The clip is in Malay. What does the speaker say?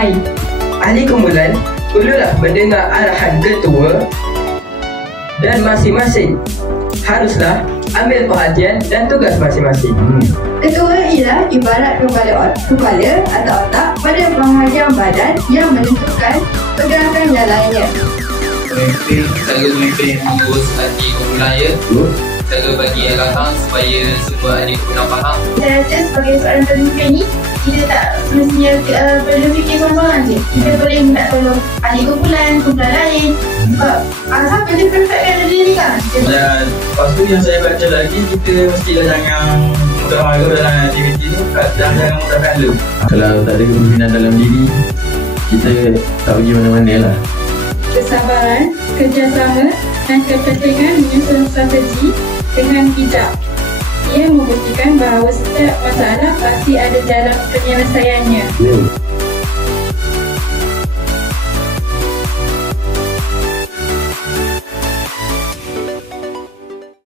lain. Ahli kumpulan perlulah mendengar arahan ketua dan masing-masing haruslah ambil perhatian dan tugas masing-masing. Ketua ialah ibarat kepala atau otak pada bahagian badan yang menentukan pergerakan yang lainnya. Cara memimpin bagus ahli kumpulan ya. Cara bagi arahan supaya semua ahli kumpulan faham. Saya rasa sebagai seorang pemimpin ni, kita tak semestinya perlu fikir seorang-seorang je. Kita boleh minta tolong ahli kumpulan lain. Sebab asal benda perfect kan diri kan. Dan lepas tu yang saya baca lagi, kita mestilah jangan mudah marah dalam aktiviti ni, dan jangan mudah kala. Kalau tak ada kepimpinan dalam diri, kita tak pergi mana-mana lah. Kesabaran, kerjasama dan kepentingan menyusun strategi dengan bijak. Ia membuktikan bahawa setiap masalah pasti ada jalan penyelesaiannya.